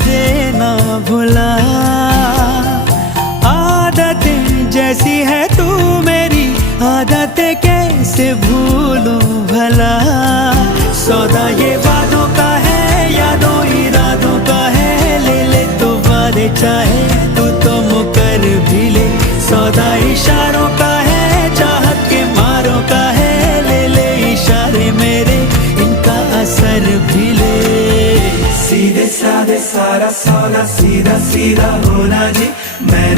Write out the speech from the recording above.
देना भुला। आदतें जैसी है तू मेरी, आदतें कैसे भूलूं भला। सौदा ये वादों का है, यादों इरादों का है, ले ले तो वादे चाहे तू तो मुकर भी ले। सौदा इशारों का है, चाहत के मारों का है, ले ले इशारे मेरे, इनका असर भी ले। सीधे साधे सारा सौदा, सीधा सीधा होना जी मैंने